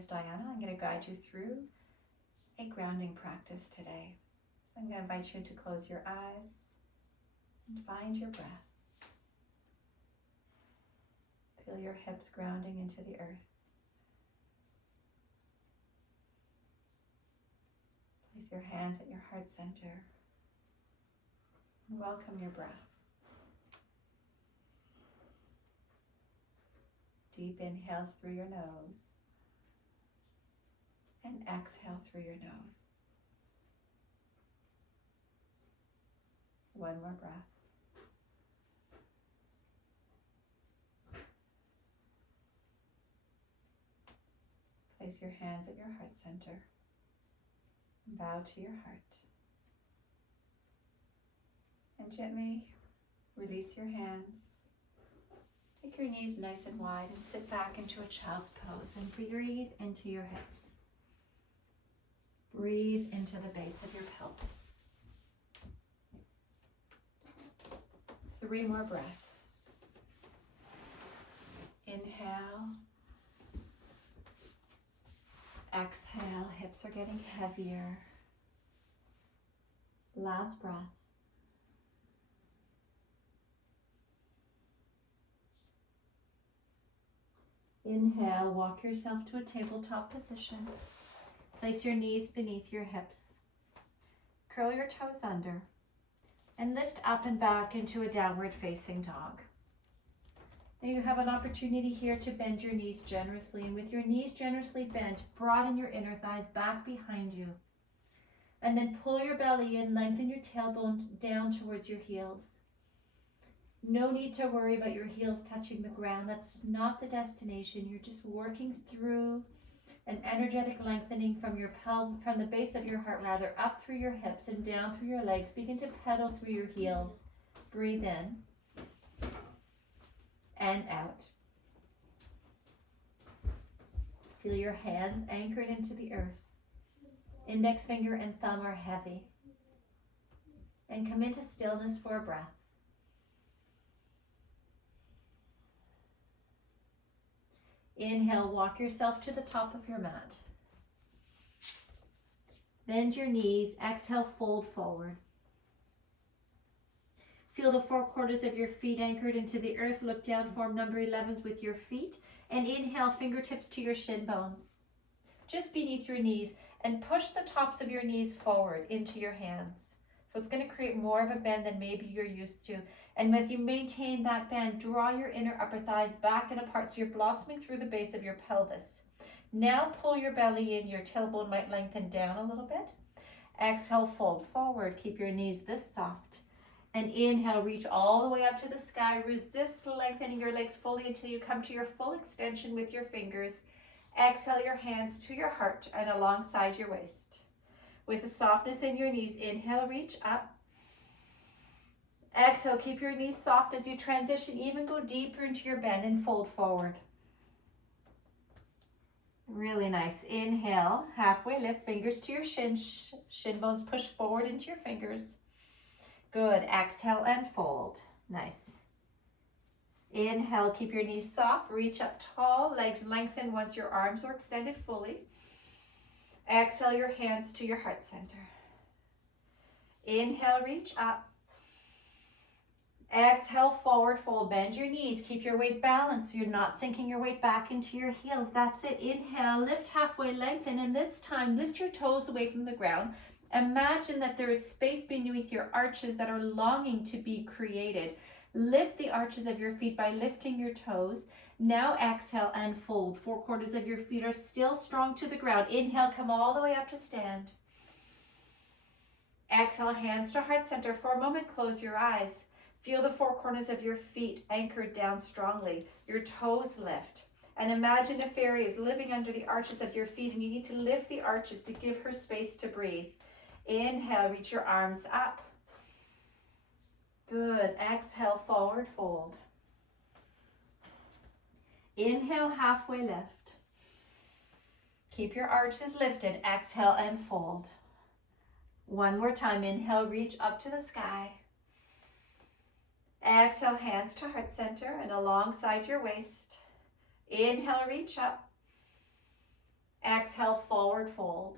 is Diana. I'm going to guide you through a grounding practice today. So I'm going to invite you to close your eyes and find your breath. Feel your hips grounding into the earth. Place your hands at your heart center and welcome your breath. Deep inhales through your nose and exhale through your nose. One more breath. Place your hands at your heart center. Bow to your heart. And gently release your hands. Take your knees nice and wide and sit back into a child's pose and breathe into your hips. Breathe into the base of your pelvis. 3 more breaths. Inhale. Exhale, hips are getting heavier. Last breath. Inhale, walk yourself to a tabletop position. Place your knees beneath your hips. Curl your toes under and lift up and back into a downward facing dog. Now you have an opportunity here to bend your knees generously, and with your knees generously bent, broaden your inner thighs back behind you. And then pull your belly in, lengthen your tailbone down towards your heels. No need to worry about your heels touching the ground. That's not the destination. You're just working through an energetic lengthening from the base of your heart, up through your hips and down through your legs. Begin to pedal through your heels. Breathe in and out. Feel your hands anchored into the earth. Index finger and thumb are heavy. And come into stillness for a breath. Inhale, walk yourself to the top of your mat. Bend your knees, exhale, fold forward. Feel the 4 quarters of your feet anchored into the earth. Look down, form number 11s with your feet. And inhale, fingertips to your shin bones, just beneath your knees. And push the tops of your knees forward into your hands. So it's going to create more of a bend than maybe you're used to. And as you maintain that bend, draw your inner upper thighs back and apart so you're blossoming through the base of your pelvis. Now pull your belly in, your tailbone might lengthen down a little bit. Exhale, fold forward, keep your knees this soft. And inhale, reach all the way up to the sky. Resist lengthening your legs fully until you come to your full extension with your fingers. Exhale your hands to your heart and alongside your waist. With a softness in your knees, inhale, reach up. Exhale, keep your knees soft as you transition. Even go deeper into your bend and fold forward. Really nice. Inhale, halfway lift, fingers to your shin bones. Push forward into your fingers. Good. Exhale and fold. Nice. Inhale, keep your knees soft. Reach up tall, legs lengthen once your arms are extended fully. Exhale your hands to your heart center. Inhale, reach up. Exhale, forward fold. Bend your knees. Keep your weight balanced so you're not sinking your weight back into your heels. That's it. Inhale, lift halfway, lengthen, and this time lift your toes away from the ground. Imagine that there is space beneath your arches that are longing to be created. Lift the arches of your feet by lifting your toes. Now exhale and fold. 4 quarters of your feet are still strong to the ground. Inhale, come all the way up to stand. Exhale, hands to heart center. For a moment, close your eyes. Feel the 4 corners of your feet anchored down strongly. Your toes lift. And imagine a fairy is living under the arches of your feet, and you need to lift the arches to give her space to breathe. Inhale, reach your arms up. Good. Exhale, forward fold. Inhale, halfway lift. Keep your arches lifted. Exhale and fold. One more time. Inhale, reach up to the sky. Exhale, hands to heart center and alongside your waist. Inhale, reach up. Exhale, forward fold.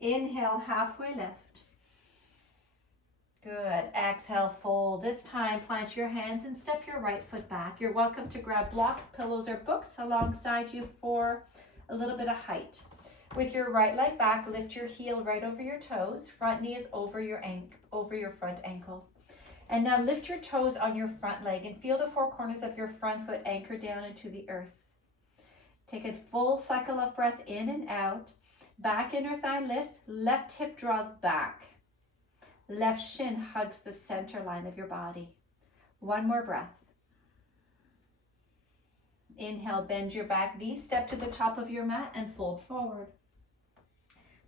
Inhale, halfway lift. Good. Exhale, fold. This time, plant your hands and step your right foot back. You're welcome to grab blocks, pillows, or books alongside you for a little bit of height. With your right leg back, lift your heel right over your toes. Front knee is over your front ankle. And now lift your toes on your front leg and feel the four corners of your front foot anchor down into the earth. Take a full cycle of breath in and out. Back inner thigh lifts, left hip draws back. Left shin hugs the center line of your body. One more breath. Inhale, bend your back knee, step to the top of your mat and fold forward.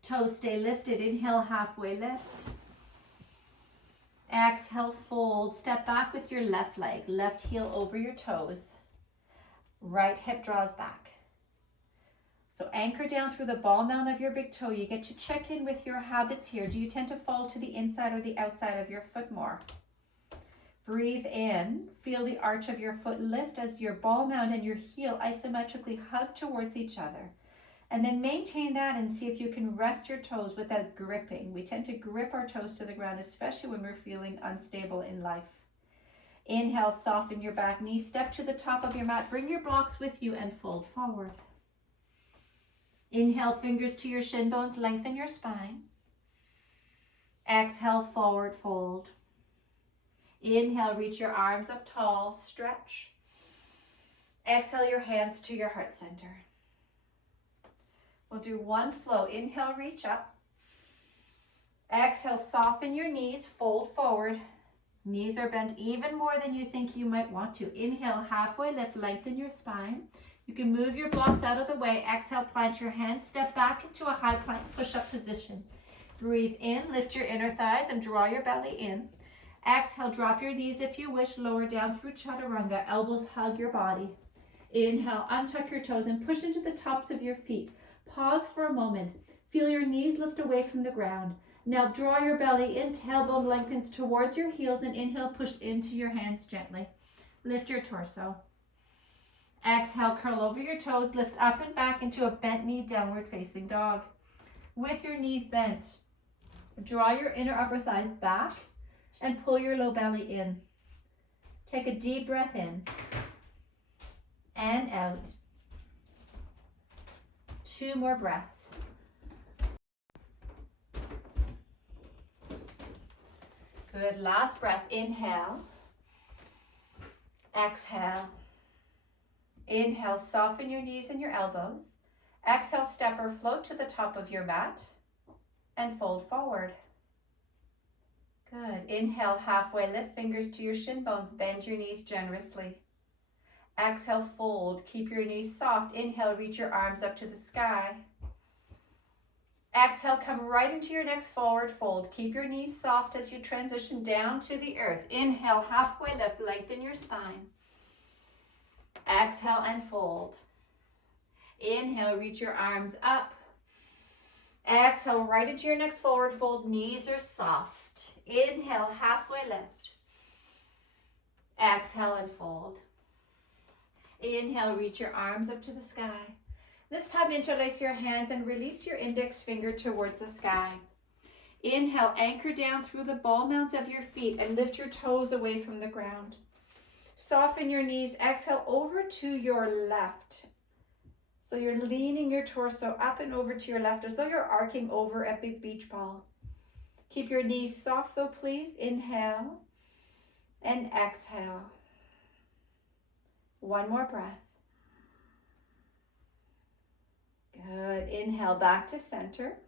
Toes stay lifted. Inhale, halfway lift. Exhale, fold. Step back with your left leg, left heel over your toes. Right hip draws back. So anchor down through the ball mount of your big toe. You get to check in with your habits here. Do you tend to fall to the inside or the outside of your foot more? Breathe in. Feel the arch of your foot lift as your ball mount and your heel isometrically hug towards each other. And then maintain that and see if you can rest your toes without gripping. We tend to grip our toes to the ground, especially when we're feeling unstable in life. Inhale, soften your back knee. Step to the top of your mat. Bring your blocks with you and fold forward. Inhale, fingers to your shin bones, lengthen your spine. Exhale, forward fold. Inhale, reach your arms up tall, stretch. Exhale, your hands to your heart center. We'll do one flow. Inhale, reach up. Exhale, soften your knees, fold forward. Knees are bent even more than you think you might want to. Inhale, halfway lift, lengthen your spine. You can move your blocks out of the way. Exhale, plant your hands, step back into a high plank push-up position. Breathe in, lift your inner thighs and draw your belly in. Exhale, drop your knees if you wish, lower down through chaturanga. Elbows hug your body. Inhale, untuck your toes and push into the tops of your feet. Pause for a moment. Feel your knees lift away from the ground. Now draw your belly in, tailbone lengthens towards your heels, and inhale, push into your hands gently. Lift your torso. Exhale, curl over your toes, lift up and back into a bent knee, downward facing dog. With your knees bent, draw your inner upper thighs back and pull your low belly in. Take a deep breath in and out. 2 more breaths. Good, last breath, inhale. Exhale. Inhale, soften your knees and your elbows. Exhale, step or float to the top of your mat and fold forward. Good. Inhale, halfway lift, fingers to your shin bones, bend your knees generously. Exhale, fold, keep your knees soft. Inhale, reach your arms up to the sky. Exhale, come right into your next forward fold. Keep your knees soft as you transition down to the earth. Inhale, halfway lift, lengthen your spine. Exhale and fold. Inhale, reach your arms up. Exhale, right into your next forward fold. Knees are soft. Inhale, halfway lift. Exhale and fold. Inhale, reach your arms up to the sky. This time, interlace your hands and release your index finger towards the sky. Inhale, anchor down through the ball mounts of your feet and lift your toes away from the ground. Soften your knees. Exhale over to your left. So you're leaning your torso up and over to your left as though you're arcing over a big beach ball. Keep your knees soft though, please. Inhale and exhale. One more breath. Good. Inhale back to center.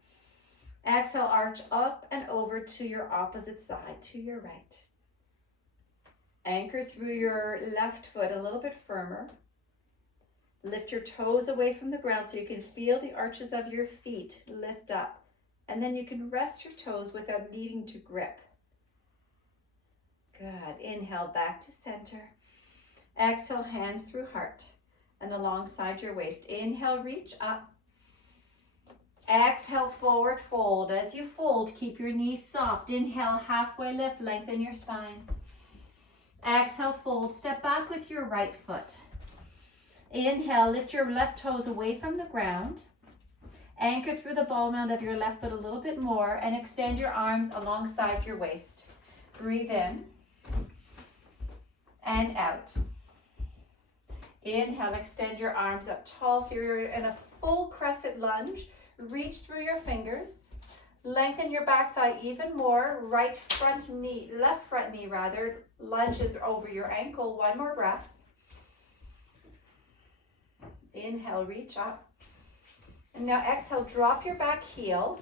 Exhale, arch up and over to your opposite side, to your right. Anchor through your left foot a little bit firmer. Lift your toes away from the ground so you can feel the arches of your feet lift up. And then you can rest your toes without needing to grip. Good. Inhale back to center. Exhale, hands through heart and alongside your waist. Inhale, reach up. Exhale, forward fold. As you fold, keep your knees soft. Inhale, halfway lift, lengthen your spine. Exhale, fold. Step back with your right foot. Inhale, lift your left toes away from the ground. Anchor through the ball mount of your left foot a little bit more and extend your arms alongside your waist. Breathe in and out. Inhale, extend your arms up tall so you're in a full crescent lunge. Reach through your fingers. Lengthen your back thigh even more. Left front knee lunges over your ankle. One more breath. Inhale, reach up. And now exhale, drop your back heel.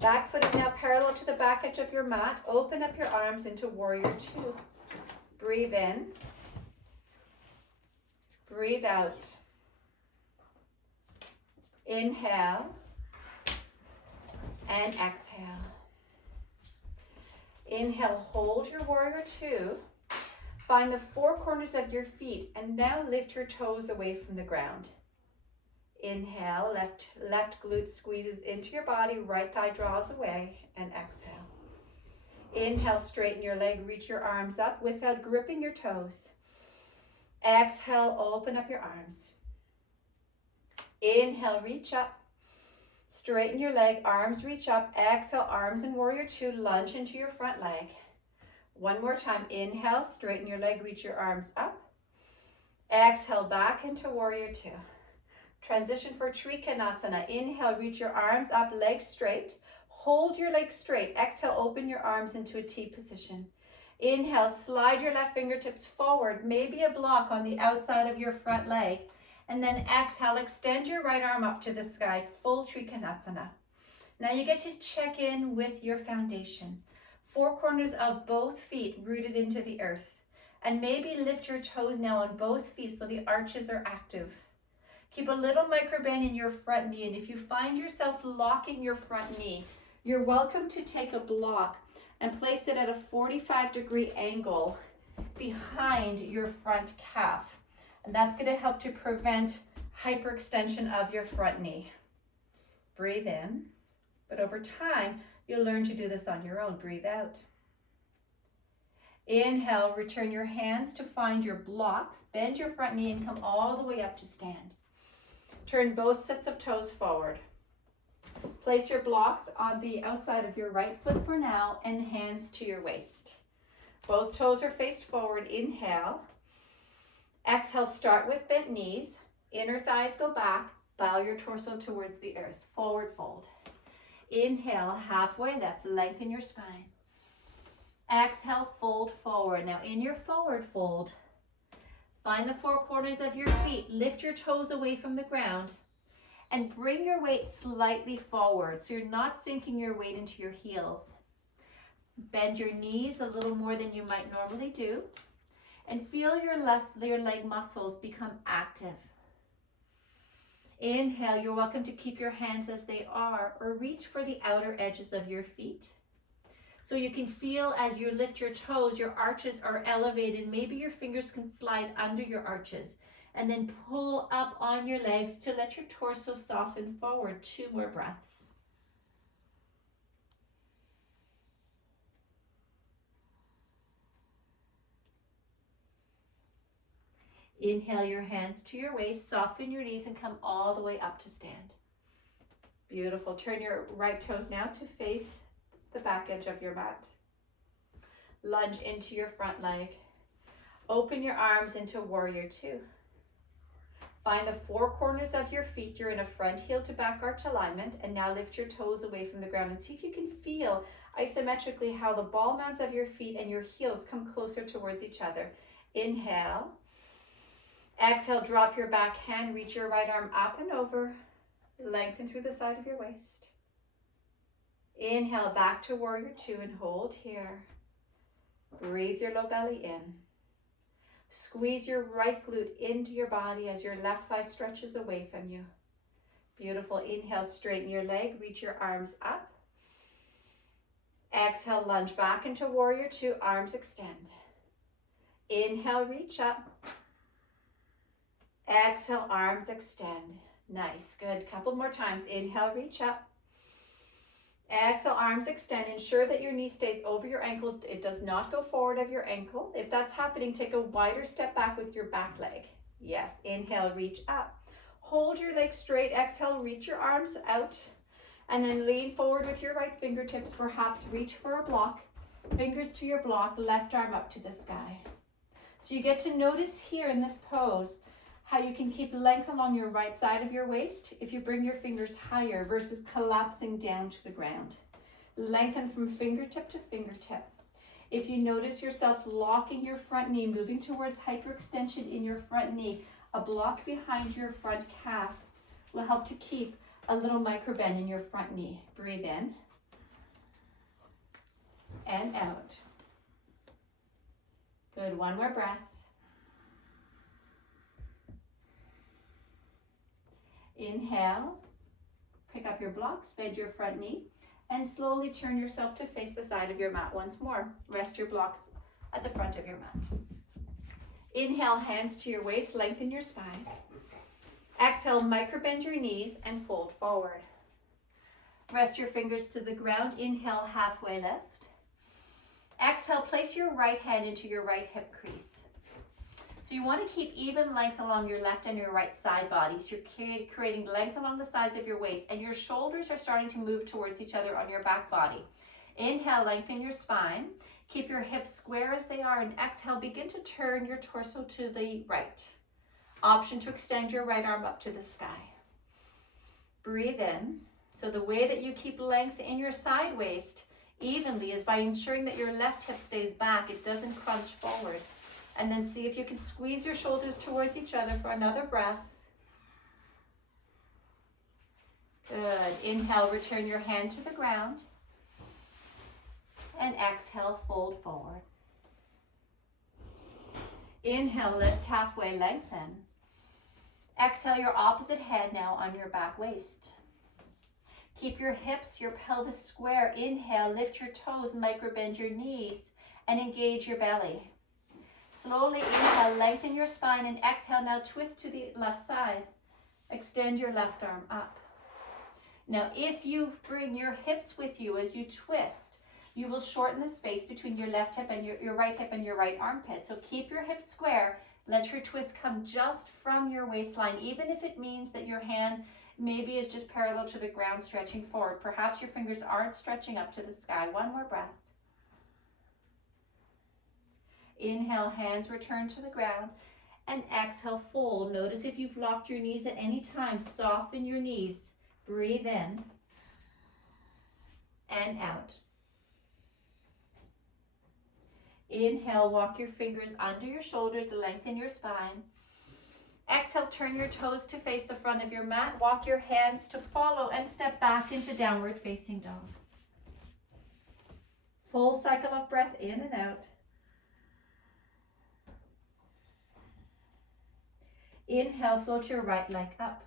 Back foot is now parallel to the back edge of your mat. Open up your arms into warrior two. Breathe in. Breathe out. Inhale and exhale. Inhale, hold your warrior two. Find the four corners of your feet and now lift your toes away from the ground. Inhale, left glute squeezes into your body, right thigh draws away, and exhale. Inhale, straighten your leg, reach your arms up without gripping your toes. Exhale, open up your arms. Inhale, reach up. Straighten your leg, arms reach up. Exhale, arms in warrior two, lunge into your front leg. One more time. Inhale, straighten your leg, reach your arms up. Exhale, back into warrior two. Transition for Trikonasana. Inhale, reach your arms up, legs straight. Hold your legs straight. Exhale, open your arms into a T position. Inhale, slide your left fingertips forward, maybe a block on the outside of your front leg. And then exhale, extend your right arm up to the sky, full Trikonasana. Now you get to check in with your foundation. Four corners of both feet rooted into the earth. And maybe lift your toes now on both feet so the arches are active. Keep a little micro bend in your front knee, and if you find yourself locking your front knee, you're welcome to take a block and place it at a 45-degree angle behind your front calf. And that's going to help to prevent hyperextension of your front knee. Breathe in, but over time, you'll learn to do this on your own. Breathe out. Inhale, return your hands to find your blocks. Bend your front knee and come all the way up to stand. Turn both sets of toes forward. Place your blocks on the outside of your right foot for now and hands to your waist. Both toes are faced forward. Inhale. Exhale, start with bent knees. Inner thighs go back. Bow your torso towards the earth. Forward fold. Inhale, halfway left. Lengthen your spine. Exhale, fold forward. Now in your forward fold, find the four corners of your feet. Lift your toes away from the ground and bring your weight slightly forward so you're not sinking your weight into your heels. Bend your knees a little more than you might normally do and feel your leg muscles become active. Inhale, you're welcome to keep your hands as they are or reach for the outer edges of your feet. So you can feel as you lift your toes, your arches are elevated. Maybe your fingers can slide under your arches and then pull up on your legs to let your torso soften forward. 2 more breaths. Inhale your hands to your waist, soften your knees and come all the way up to stand. Beautiful. Turn your right toes now to face the back edge of your mat. Lunge into your front leg. Open your arms into warrior two. Find the four corners of your feet. You're in a front heel to back arch alignment, and now lift your toes away from the ground and see if you can feel isometrically how the ball mounts of your feet and your heels come closer towards each other. Inhale. Exhale, drop your back hand, reach your right arm up and over. Lengthen through the side of your waist. Inhale, back to warrior two and hold here. Breathe your low belly in. Squeeze your right glute into your body as your left thigh stretches away from you. Beautiful. Inhale, straighten your leg, reach your arms up. Exhale, lunge back into warrior two, arms extend. Inhale, reach up. Exhale, arms extend. Nice, good. Couple more times. Inhale, reach up. Exhale, arms extend. Ensure that your knee stays over your ankle. It does not go forward of your ankle. If that's happening, take a wider step back with your back leg. Yes, inhale, reach up. Hold your legs straight. Exhale, reach your arms out. And then lean forward with your right fingertips. Perhaps reach for a block. Fingers to your block, left arm up to the sky. So you get to notice here in this pose how you can keep length along your right side of your waist if you bring your fingers higher versus collapsing down to the ground. Lengthen from fingertip to fingertip. If you notice yourself locking your front knee, moving towards hyperextension in your front knee, a block behind your front calf will help to keep a little micro bend in your front knee. Breathe in and out. Good, one more breath. Inhale, pick up your blocks, bend your front knee, and slowly turn yourself to face the side of your mat once more. Rest your blocks at the front of your mat. Inhale, hands to your waist, lengthen your spine. Exhale, microbend your knees and fold forward. Rest your fingers to the ground. Inhale, halfway lift. Exhale, place your right hand into your right hip crease. So you want to keep even length along your left and your right side bodies. You're creating length along the sides of your waist, and your shoulders are starting to move towards each other on your back body. Inhale, lengthen your spine. Keep your hips square as they are, and exhale, begin to turn your torso to the right. Option to extend your right arm up to the sky. Breathe in. So the way that you keep length in your side waist evenly is by ensuring that your left hip stays back. It doesn't crunch forward. And then see if you can squeeze your shoulders towards each other for another breath. Good. Inhale, return your hand to the ground. And exhale, fold forward. Inhale, lift halfway, lengthen. Exhale, your opposite head now on your back waist. Keep your hips, your pelvis square. Inhale, lift your toes, microbend your knees, and engage your belly. Slowly inhale, lengthen your spine, and exhale, now twist to the left side. Extend your left arm up. Now, if you bring your hips with you as you twist, you will shorten the space between your left hip and your right hip and your right armpit. So keep your hips square. Let your twist come just from your waistline, even if it means that your hand maybe is just parallel to the ground, stretching forward. Perhaps your fingers aren't stretching up to the sky. One more breath. Inhale, hands return to the ground, and exhale, fold. Notice if you've locked your knees at any time, soften your knees. Breathe in and out. Inhale, walk your fingers under your shoulders, lengthen your spine. Exhale, turn your toes to face the front of your mat. Walk your hands to follow and step back into downward facing dog. Full cycle of breath in and out. Inhale, float your right leg up.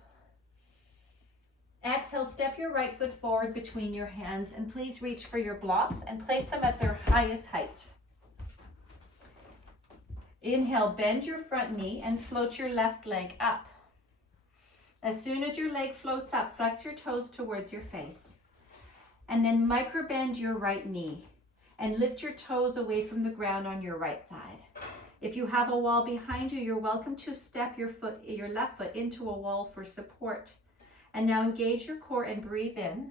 Exhale, step your right foot forward between your hands, and please reach for your blocks and place them at their highest height. Inhale, bend your front knee and float your left leg up. As soon as your leg floats up, flex your toes towards your face. And then microbend your right knee and lift your toes away from the ground on your right side. If you have a wall behind you, you're welcome to step your left foot into a wall for support. And now engage your core and breathe in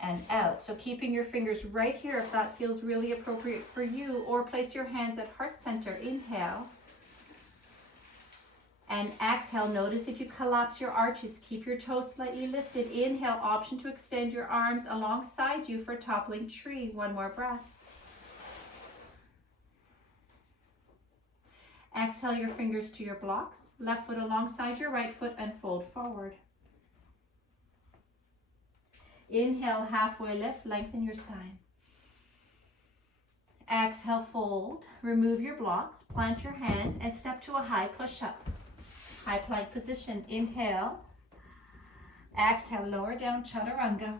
and out. So keeping your fingers right here if that feels really appropriate for you, or place your hands at heart center. Inhale and exhale. Notice if you collapse your arches, keep your toes slightly lifted. Inhale, option to extend your arms alongside you for toppling tree. One more breath. Exhale your fingers to your blocks, left foot alongside your right foot, and fold forward. Inhale, halfway lift, lengthen your spine. Exhale, fold, remove your blocks, plant your hands, and step to a high push-up. High plank position. Inhale. Exhale, lower down, chaturanga.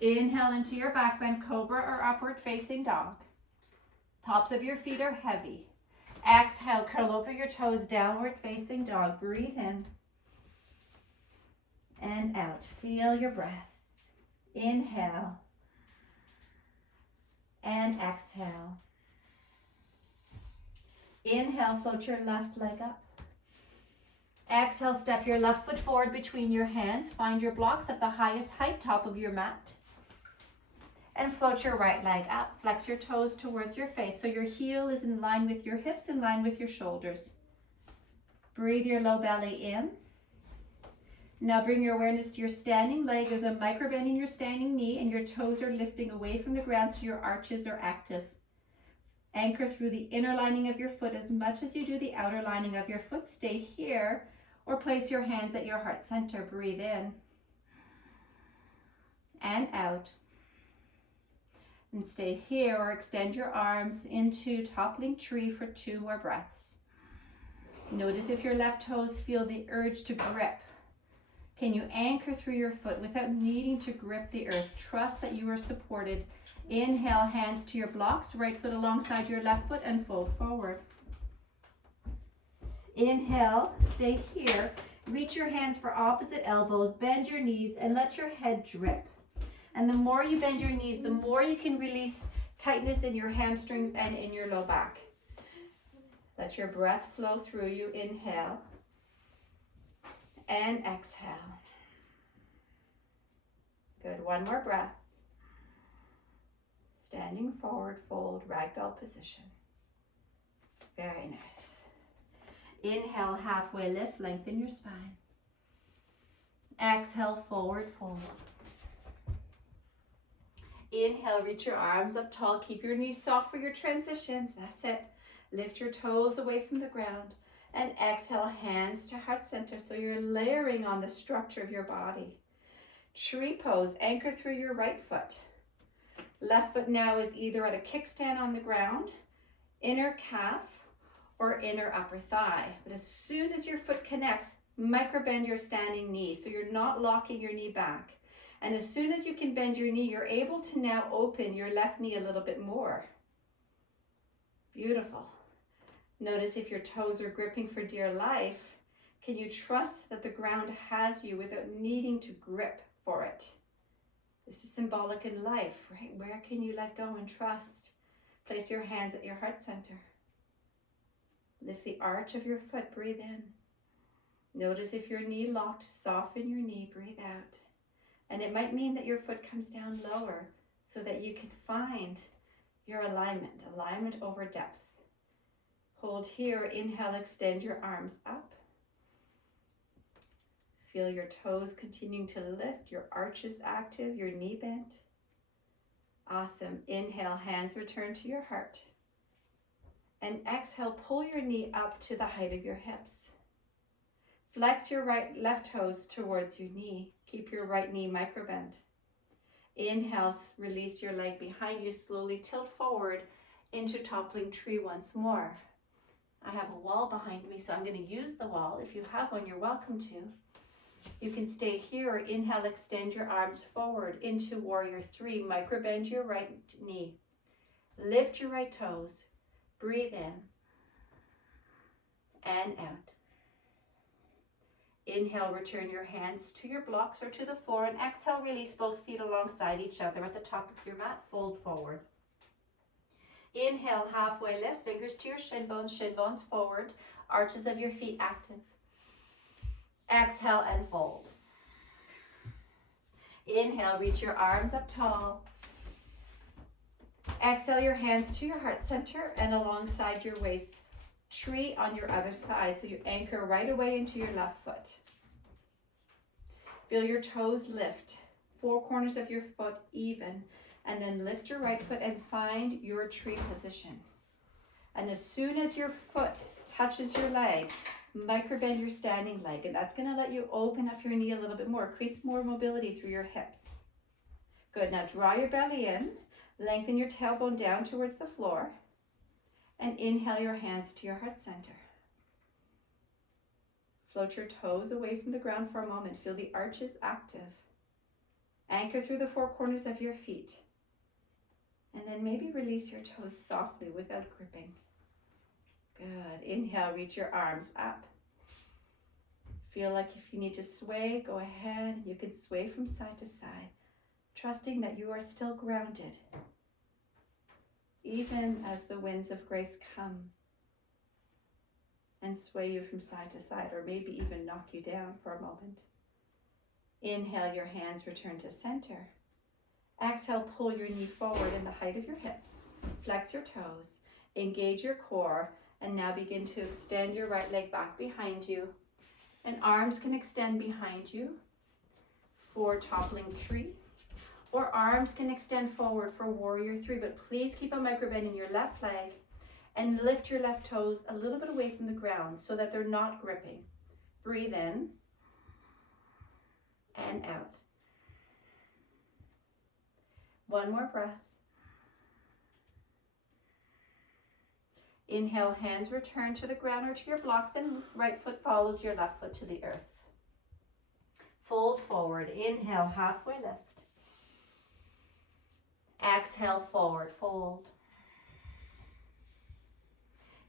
Inhale into your back bend, cobra or upward facing dog. Tops of your feet are heavy. Exhale, curl over your toes, downward facing dog. Breathe in and out. Feel your breath. Inhale and exhale. Inhale, float your left leg up. Exhale, step your left foot forward between your hands. Find your blocks at the highest height, top of your mat. And float your right leg up. Flex your toes towards your face so your heel is in line with your hips, in line with your shoulders. Breathe your low belly in. Now bring your awareness to your standing leg. There's a micro bend in your standing knee and your toes are lifting away from the ground so your arches are active. Anchor through the inner lining of your foot as much as you do the outer lining of your foot. Stay here or place your hands at your heart center. Breathe in and out. And stay here or extend your arms into toppling tree for 2 more breaths. Notice if your left toes feel the urge to grip. Can you anchor through your foot without needing to grip the earth? Trust that you are supported. Inhale, hands to your blocks, right foot alongside your left foot and fold forward. Inhale, stay here. Reach your hands for opposite elbows, bend your knees and let your head drip. And the more you bend your knees, the more you can release tightness in your hamstrings and in your low back. Let your breath flow through you. Inhale and exhale. Good, 1 more breath. Standing forward, fold, ragdoll position. Very nice. Inhale, halfway lift, lengthen your spine. Exhale, forward fold. Inhale, reach your arms up tall. Keep your knees soft for your transitions. That's it. Lift your toes away from the ground. And exhale, hands to heart center. So you're layering on the structure of your body. Tree pose, anchor through your right foot. Left foot now is either at a kickstand on the ground, inner calf, or inner upper thigh. But as soon as your foot connects, micro bend your standing knee so you're not locking your knee back. And as soon as you can bend your knee, you're able to now open your left knee a little bit more. Beautiful. Notice if your toes are gripping for dear life, can you trust that the ground has you without needing to grip for it? This is symbolic in life, right? Where can you let go and trust? Place your hands at your heart center. Lift the arch of your foot, breathe in. Notice if your knee locked, soften your knee, breathe out. And it might mean that your foot comes down lower so that you can find your alignment over depth. Hold here, inhale, extend your arms up. Feel your toes continuing to lift, your arches active, your knee bent. Awesome. Inhale, hands return to your heart. And exhale, pull your knee up to the height of your hips. Flex your left toes towards your knee. Keep your right knee micro bent. Inhale, release your leg behind you, slowly tilt forward into toppling tree once more. I have a wall behind me, so I'm going to use the wall. If you have one, you're welcome to. You can stay here or inhale, extend your arms forward into warrior 3. Micro bend your right knee. Lift your right toes. Breathe in and out. Inhale, return your hands to your blocks or to the floor, and exhale, release both feet alongside each other at the top of your mat. Fold forward. Inhale, halfway lift, fingers to your shin bones forward, arches of your feet active. Exhale and fold. Inhale, reach your arms up tall. Exhale, your hands to your heart center and alongside your waist. Tree on your other side, so you anchor right away into your left foot. Feel your toes lift, 4 corners of your foot even, and then lift your right foot and find your tree position. And as soon as your foot touches your leg, micro bend your standing leg, and that's going to let you open up your knee a little bit more. Creates more mobility through your hips. Good. Now draw your belly in, lengthen your tailbone down towards the floor, and inhale your hands to your heart center. Float your toes away from the ground for a moment. Feel the arches active. Anchor through the 4 corners of your feet. And then maybe release your toes softly without gripping. Good. Inhale, reach your arms up. Feel like if you need to sway, go ahead. You can sway from side to side, trusting that you are still grounded, even as the winds of grace come. and sway you from side to side, or maybe even knock you down for a moment. Inhale, your hands return to center. Exhale, pull your knee forward in the height of your hips. Flex your toes, engage your core, and now begin to extend your right leg back behind you. And arms can extend behind you for toppling tree, or arms can extend forward for warrior three, but please keep a microbend in your left leg and lift your left toes a little bit away from the ground so that they're not gripping. Breathe in and out. One more breath. Inhale, hands return to the ground or to your blocks, and right foot follows your left foot to the earth. Fold forward. Inhale, halfway lift. Exhale, forward fold.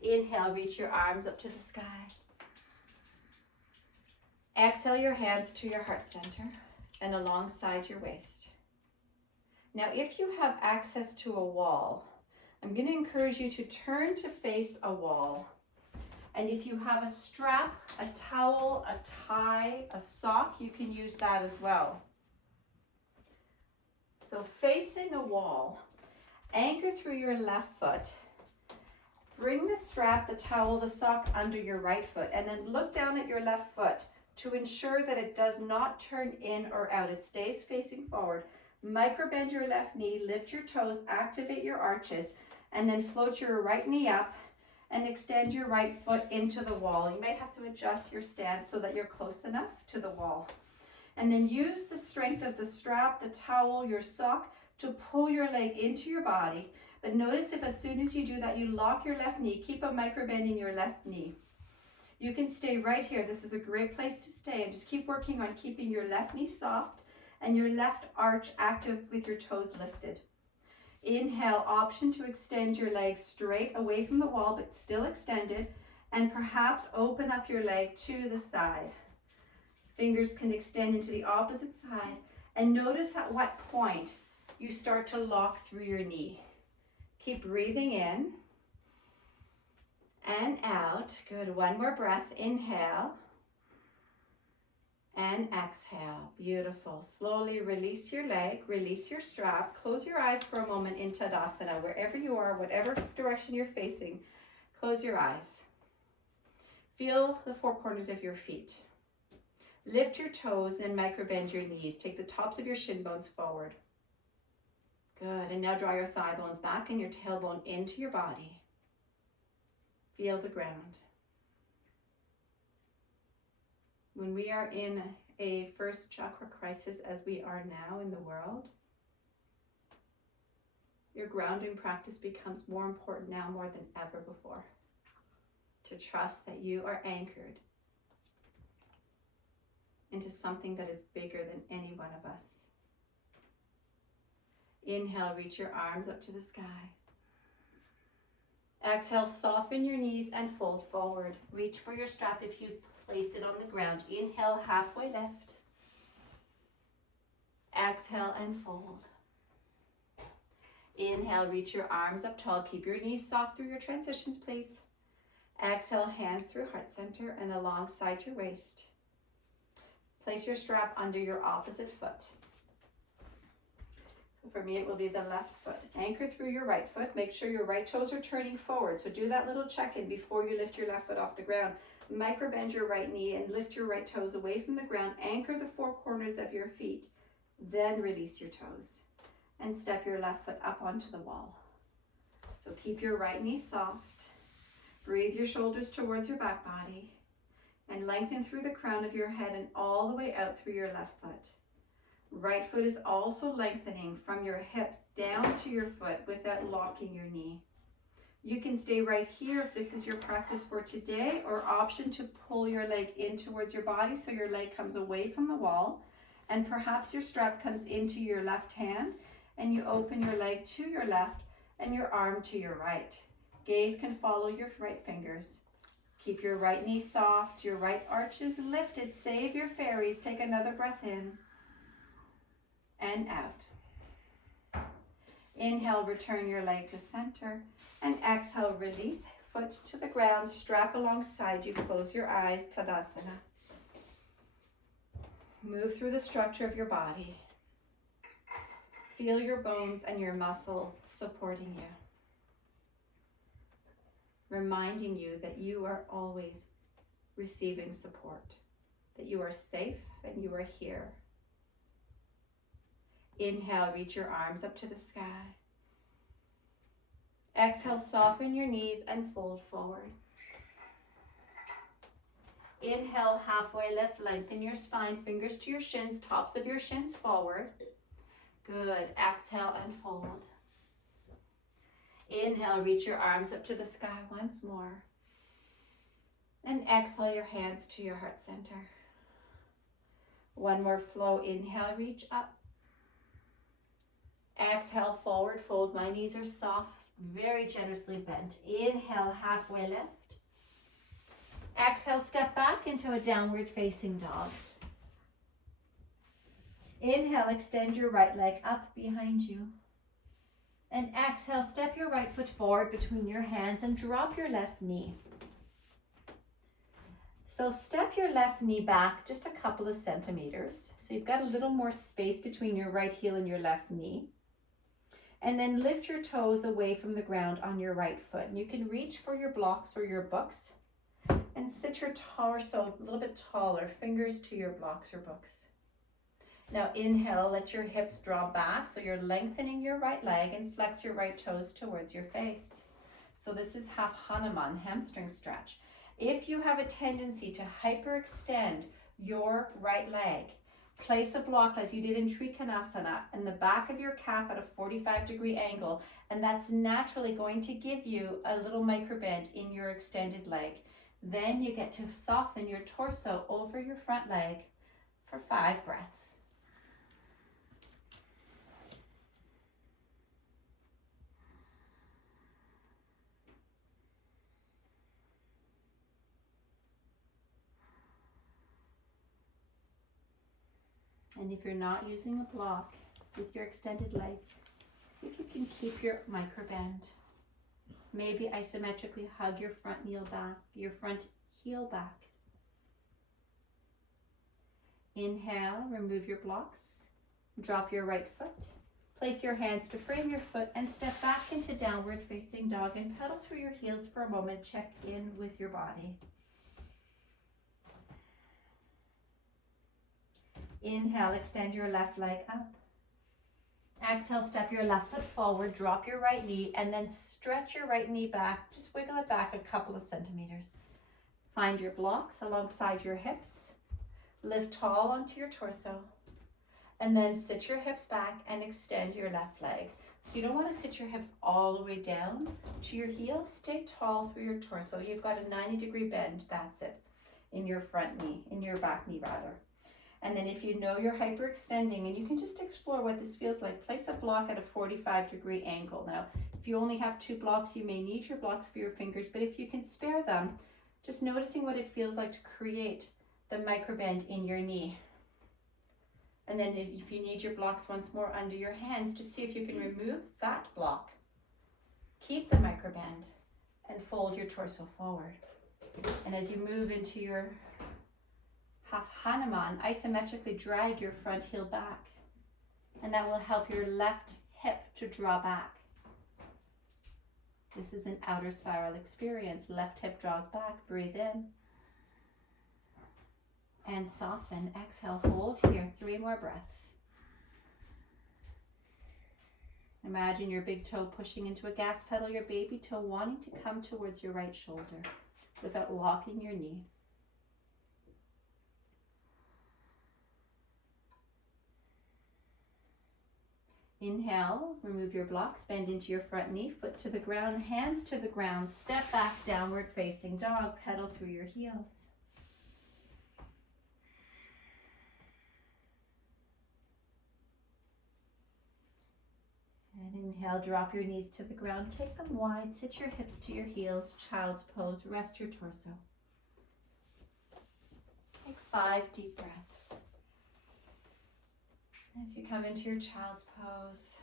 Inhale, reach your arms up to the sky. Exhale, your hands to your heart center and alongside your waist. Now, if you have access to a wall, I'm going to encourage you to turn to face a wall. And if you have a strap, a towel, a tie, a sock, you can use that as well. So facing a wall, anchor through your left foot. Bring the strap, the towel, the sock under your right foot, and then look down at your left foot to ensure that it does not turn in or out. It stays facing forward. Microbend your left knee, lift your toes, activate your arches, and then float your right knee up and extend your right foot into the wall. You might have to adjust your stance so that you're close enough to the wall. And then use the strength of the strap, the towel, your sock to pull your leg into your body. But notice if as soon as you do that, you lock your left knee, keep a microbend in your left knee. You can stay right here. This is a great place to stay, and just keep working on keeping your left knee soft and your left arch active with your toes lifted. Inhale, option to extend your legs straight away from the wall, but still extended, and perhaps open up your leg to the side. Fingers can extend into the opposite side, and notice at what point you start to lock through your knee. Keep breathing in and out. Good. One more breath. Inhale and exhale. Beautiful. Slowly release your leg, release your strap. Close your eyes for a moment in Tadasana. Wherever you are, whatever direction you're facing, close your eyes. Feel the four corners of your feet. Lift your toes and microbend your knees. Take the tops of your shin bones forward. Good. And now draw your thigh bones back and your tailbone into your body. Feel the ground. When we are in a first chakra crisis, as we are now in the world, your grounding practice becomes more important now more than ever before. To trust that you are anchored into something that is bigger than any one of us. Inhale, reach your arms up to the sky. Exhale, soften your knees and fold forward. Reach for your strap if you've placed it on the ground. Inhale, halfway lift. Exhale and fold. Inhale, reach your arms up tall. Keep your knees soft through your transitions, please. Exhale, hands through heart center and alongside your waist. Place your strap under your opposite foot. So for me, it will be the left foot. Anchor through your right foot. Make sure your right toes are turning forward. So do that little check-in before you lift your left foot off the ground. Microbend your right knee and lift your right toes away from the ground. Anchor the four corners of your feet. Then release your toes and step your left foot up onto the wall. So keep your right knee soft. Breathe your shoulders towards your back body and lengthen through the crown of your head and all the way out through your left foot. Right foot is also lengthening from your hips down to your foot without locking your knee. You can stay right here if this is your practice for today, or option to pull your leg in towards your body so your leg comes away from the wall and perhaps your strap comes into your left hand and you open your leg to your left and your arm to your right. Gaze can follow your right fingers. Keep your right knee soft, your right arch is lifted. Save your fairies. Take another breath in and out. Inhale, return your leg to center, and exhale, release. foot to the ground, strap alongside you, close your eyes, Tadasana. Move through the structure of your body. Feel your bones and your muscles supporting you. Reminding you that you are always receiving support, that you are safe and you are here. Inhale, reach your arms up to the sky. Exhale, soften your knees and fold forward. Inhale, halfway lift, lengthen your spine, fingers to your shins, tops of your shins forward. Good. Exhale and fold. Inhale, reach your arms up to the sky once more. And exhale your hands to your heart center. One more flow. Inhale, reach up. Exhale, forward fold. My knees are soft, very generously bent. Inhale, halfway lift. Exhale, step back into a downward facing dog. Inhale, extend your right leg up behind you. And exhale, step your right foot forward between your hands and drop your left knee. So step your left knee back just a couple of centimeters. So you've got a little more space between your right heel and your left knee. And then lift your toes away from the ground on your right foot. And you can reach for your blocks or your books and sit your torso a little bit taller, fingers to your blocks or books. Now inhale, let your hips draw back so you're lengthening your right leg and flex your right toes towards your face. So this is half Hanuman, hamstring stretch. If you have a tendency to hyperextend your right leg, place a block as you did in Trikonasana in the back of your calf at a 45-degree angle, and that's naturally going to give you a little microbend in your extended leg. Then you get to soften your torso over your front leg for 5 breaths. And if you're not using a block with your extended leg, see if you can keep your microbend. Maybe isometrically hug your front heel back, your front heel back. Inhale, remove your blocks. Drop your right foot. Place your hands to frame your foot and step back into downward facing dog and pedal through your heels for a moment. Check in with your body. Inhale, extend your left leg up. Exhale, step your left foot forward, drop your right knee, and then stretch your right knee back. Just wiggle it back a couple of centimeters. Find your blocks alongside your hips. Lift tall onto your torso. And then sit your hips back and extend your left leg. So you don't want to sit your hips all the way down to your heels. Stay tall through your torso. You've got a 90-degree bend, that's it, in your front knee, in your back knee rather. And then if you know you're hyperextending, and you can just explore what this feels like, place a block at a 45-degree angle. Now, if you only have 2 blocks, you may need your blocks for your fingers, but if you can spare them, just noticing what it feels like to create the microbend in your knee. And then if you need your blocks once more under your hands, just see if you can remove that block. Keep the microbend and fold your torso forward. And as you move into your half Hanuman, isometrically drag your front heel back, and that will help your left hip to draw back. This is an outer spiral experience. Left hip draws back, breathe in, and soften. Exhale, hold here, 3 more breaths. Imagine your big toe pushing into a gas pedal, your baby toe wanting to come towards your right shoulder without locking your knee. Inhale, remove your blocks, bend into your front knee, foot to the ground, hands to the ground, step back, downward facing dog, pedal through your heels. And inhale, drop your knees to the ground, take them wide, sit your hips to your heels, child's pose, rest your torso. Take 5 deep breaths. As you come into your child's pose,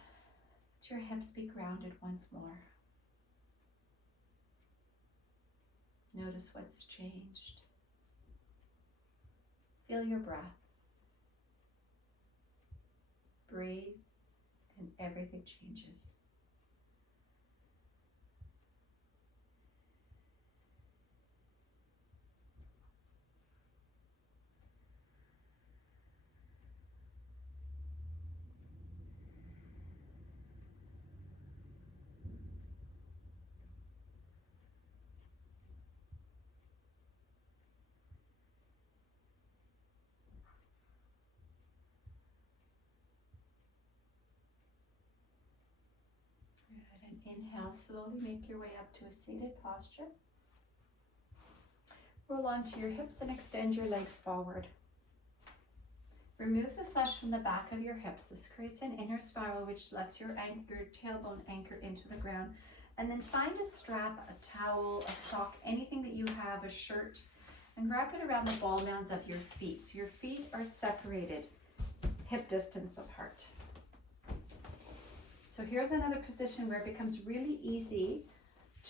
let your hips be grounded once more. Notice what's changed. Feel your breath. Breathe, and everything changes. Inhale, slowly make your way up to a seated posture. Roll onto your hips and extend your legs forward. Remove the flesh from the back of your hips. This creates an inner spiral which lets your tailbone anchor into the ground. And then find a strap, a towel, a sock, anything that you have, a shirt, and wrap it around the ball mounds of your feet. So your feet are separated, hip distance apart. So here's another position where it becomes really easy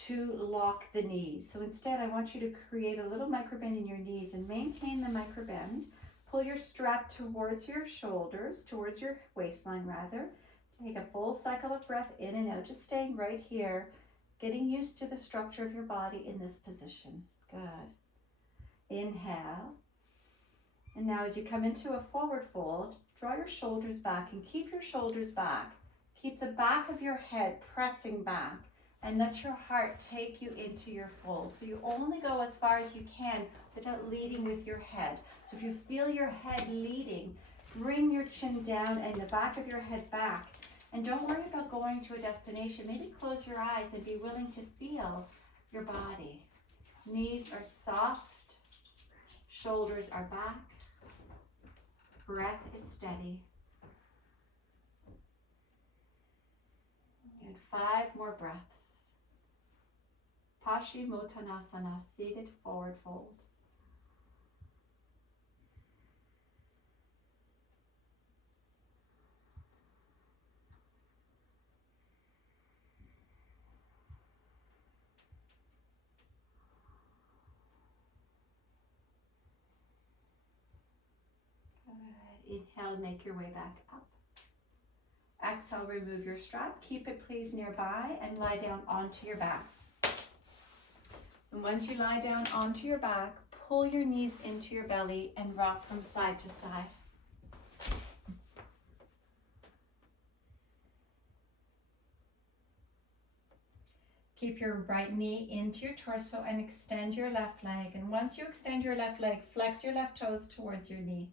to lock the knees. So instead, I want you to create a little microbend in your knees and maintain the microbend. Pull your strap towards your shoulders, towards your waistline rather. Take a full cycle of breath in and out, just staying right here, getting used to the structure of your body in this position. Good. Inhale. And now as you come into a forward fold, draw your shoulders back and keep your shoulders back. Keep the back of your head pressing back and let your heart take you into your fold. So you only go as far as you can without leading with your head. So if you feel your head leading, bring your chin down and the back of your head back. And don't worry about going to a destination. Maybe close your eyes and be willing to feel your body. Knees are soft, shoulders are back, breath is steady. And 5 more breaths. Paschimottanasana, seated forward fold. Good. Inhale, make your way back up. Exhale, remove your strap. Keep it please nearby and lie down onto your backs. And once you lie down onto your back, pull your knees into your belly and rock from side to side. Keep your right knee into your torso and extend your left leg. And once you extend your left leg, flex your left toes towards your knee.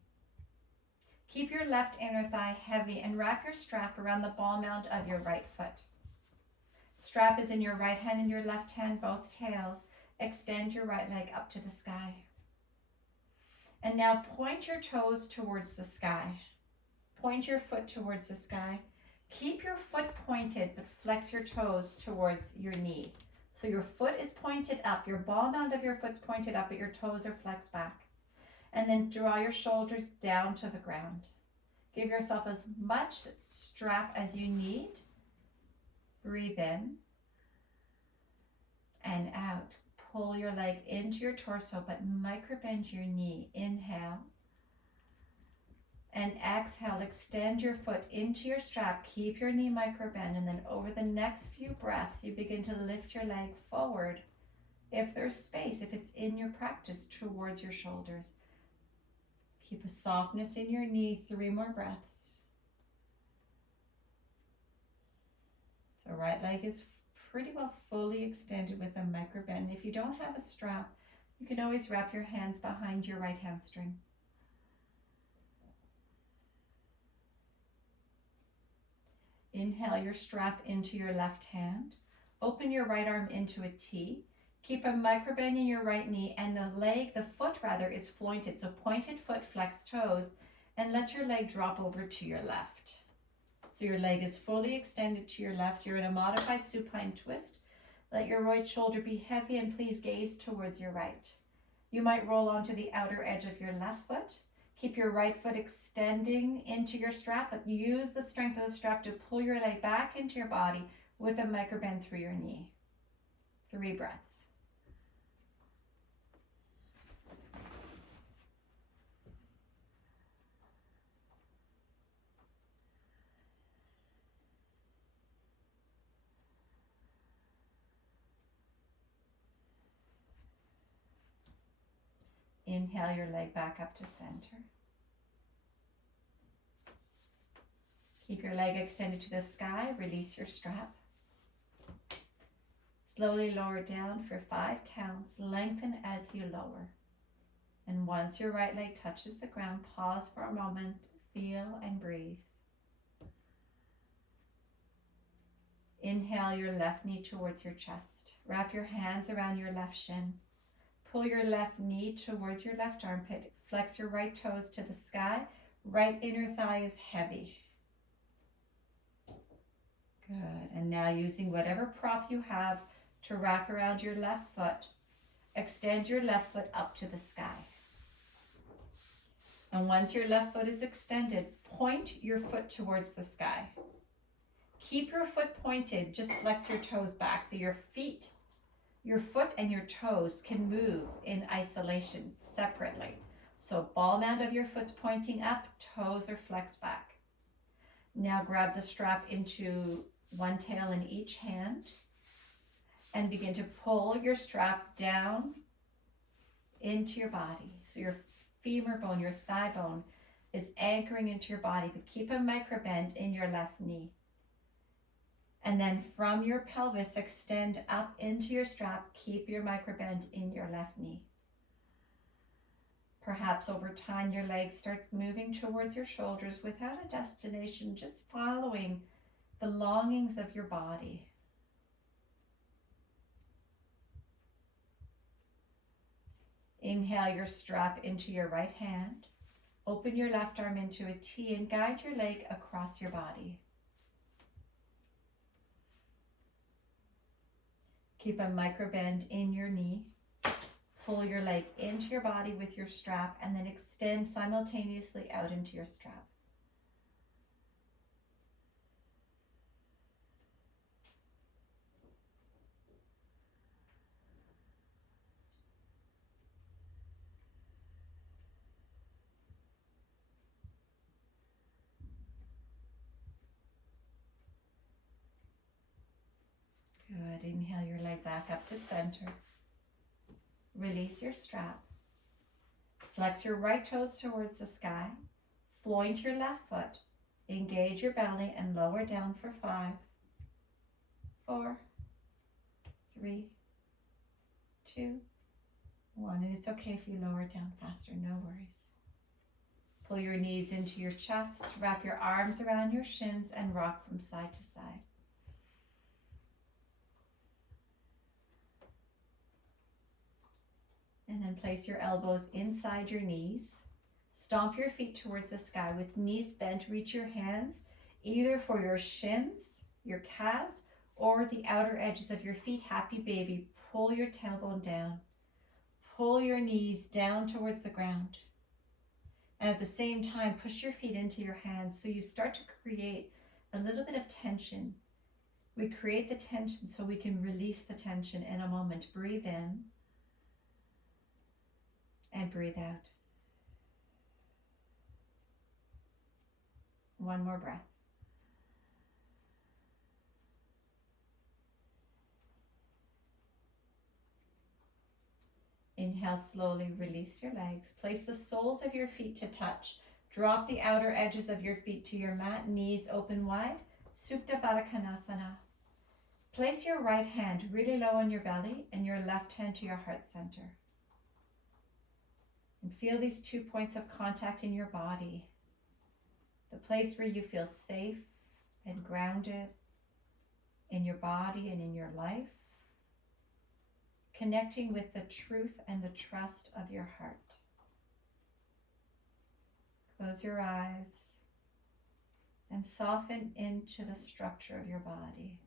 Keep your left inner thigh heavy and wrap your strap around the ball mount of your right foot. Strap is in your right hand and your left hand, both tails. Extend your right leg up to the sky. And now point your toes towards the sky. Point your foot towards the sky. Keep your foot pointed, but flex your toes towards your knee. So your foot is pointed up, your ball mount of your foot's pointed up, but your toes are flexed back. And then draw your shoulders down to the ground. Give yourself as much strap as you need. Breathe in and out. Pull your leg into your torso, but microbend your knee. Inhale. And exhale, extend your foot into your strap. Keep your knee microbend. And then over the next few breaths, you begin to lift your leg forward. If there's space, if it's in your practice, towards your shoulders. Keep a softness in your knee. 3 more breaths. So right leg is pretty well fully extended with a microbend. If you don't have a strap, you can always wrap your hands behind your right hamstring. Inhale your strap into your left hand. Open your right arm into a T. Keep a microbend in your right knee, and the foot is pointed. So pointed foot, flex toes, and let your leg drop over to your left. So your leg is fully extended to your left. So you're in a modified supine twist. Let your right shoulder be heavy and please gaze towards your right. You might roll onto the outer edge of your left foot. Keep your right foot extending into your strap, but use the strength of the strap to pull your leg back into your body with a microbend through your knee. 3 breaths. Inhale your leg back up to center. Keep your leg extended to the sky. Release your strap. Slowly lower down for 5 counts. Lengthen as you lower. And once your right leg touches the ground, pause for a moment. Feel and breathe. Inhale your left knee towards your chest. Wrap your hands around your left shin. Pull your left knee towards your left armpit. Flex your right toes to the sky. Right inner thigh is heavy. Good. And now using whatever prop you have to wrap around your left foot, extend your left foot up to the sky. And once your left foot is extended, point your foot towards the sky. Keep your foot pointed, just flex your toes back so your foot and your toes can move in isolation separately. So ball mound of your foot's pointing up, toes are flexed back. Now grab the strap into one tail in each hand and begin to pull your strap down into your body. So your femur bone, your thigh bone is anchoring into your body, but keep a micro bend in your left knee. And then from your pelvis, extend up into your strap. Keep your micro bend in your left knee. Perhaps over time, your leg starts moving towards your shoulders without a destination, just following the longings of your body. Inhale your strap into your right hand. Open your left arm into a T and guide your leg across your body. Keep a micro bend in your knee. Pull your leg into your body with your strap and then extend simultaneously out into your strap. Good. Inhale your leg back up to center. Release your strap. Flex your right toes towards the sky. Point your left foot. Engage your belly and lower down for 5, 4, 3, 2, 1. And it's okay if you lower it down faster, no worries. Pull your knees into your chest. Wrap your arms around your shins and rock from side to side. And then place your elbows inside your knees. Stomp your feet towards the sky with knees bent. Reach your hands either for your shins, your calves, or the outer edges of your feet. Happy baby. Pull your tailbone down. Pull your knees down towards the ground. And at the same time, push your feet into your hands so you start to create a little bit of tension. We create the tension so we can release the tension in a moment. Breathe in. And breathe out. One more breath. Inhale, slowly release your legs. Place the soles of your feet to touch. Drop the outer edges of your feet to your mat, knees open wide. Supta Baddha Konasana. Place your right hand really low on your belly and your left hand to your heart center. And feel these 2 points of contact in your body. The place where you feel safe and grounded in your body and in your life. Connecting with the truth and the trust of your heart. Close your eyes and soften into the structure of your body.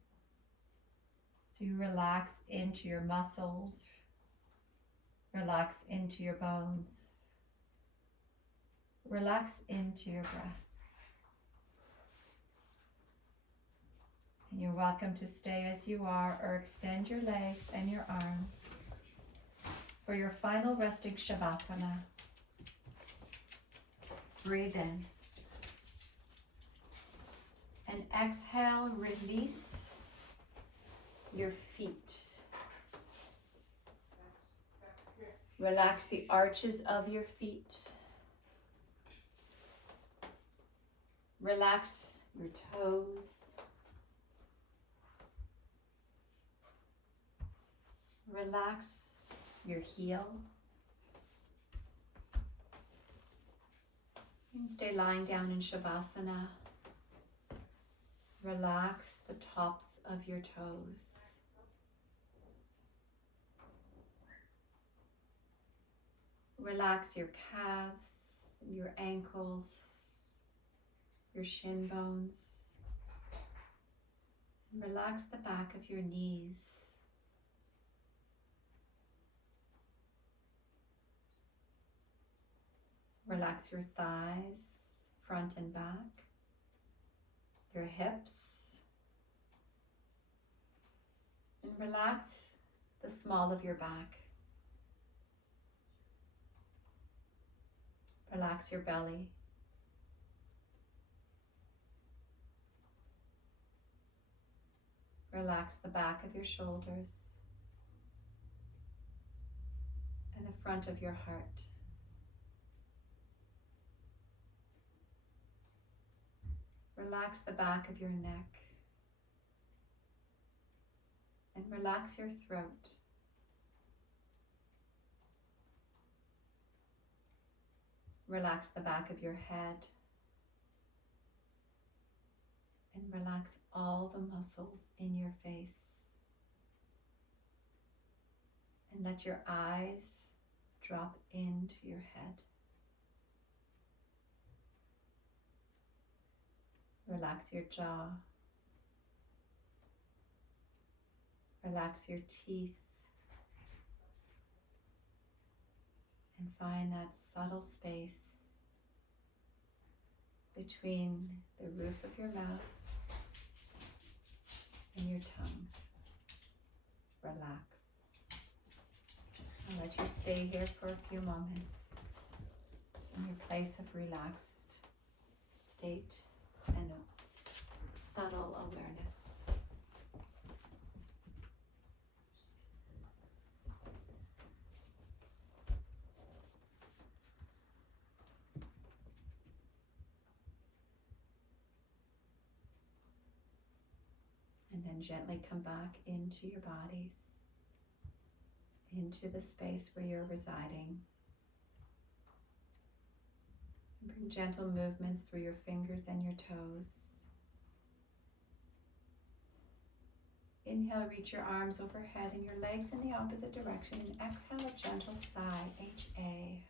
So you relax into your muscles, relax into your bones, relax into your breath. And you're welcome to stay as you are or extend your legs and your arms for your final resting Shavasana. Breathe in. And exhale, release your feet. Relax the arches of your feet. Relax your toes. Relax your heel. And stay lying down in Shavasana. Relax the tops of your toes. Relax your calves, your ankles, your shin bones. And relax the back of your knees. Relax your thighs, front and back, your hips, and relax the small of your back. Relax your belly. Relax the back of your shoulders and the front of your heart. Relax the back of your neck and relax your throat. Relax the back of your head and relax all the muscles in your face. And let your eyes drop into your head. Relax your jaw. Relax your teeth. And find that subtle space between the roof of your mouth and your tongue. Relax. I'll let you stay here for a few moments in your place of relaxed state and subtle awareness. And then gently come back into your bodies, into the space where you're residing. And bring gentle movements through your fingers and your toes. Inhale, reach your arms overhead and your legs in the opposite direction. And exhale, a gentle sigh, H-A.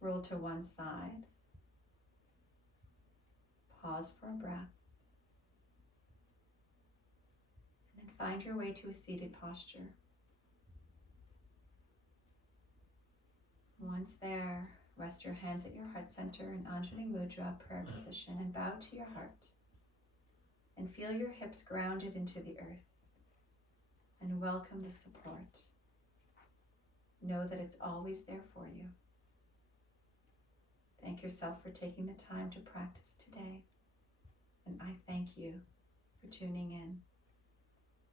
Roll to one side. Pause for a breath. And then find your way to a seated posture. Once there, rest your hands at your heart center in Anjali Mudra, prayer position, and bow to your heart. And feel your hips grounded into the earth. And welcome the support. Know that it's always there for you. Thank yourself for taking the time to practice today. And I thank you for tuning in.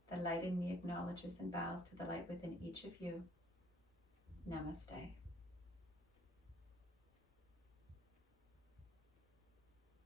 The light in me acknowledges and bows to the light within each of you. Namaste.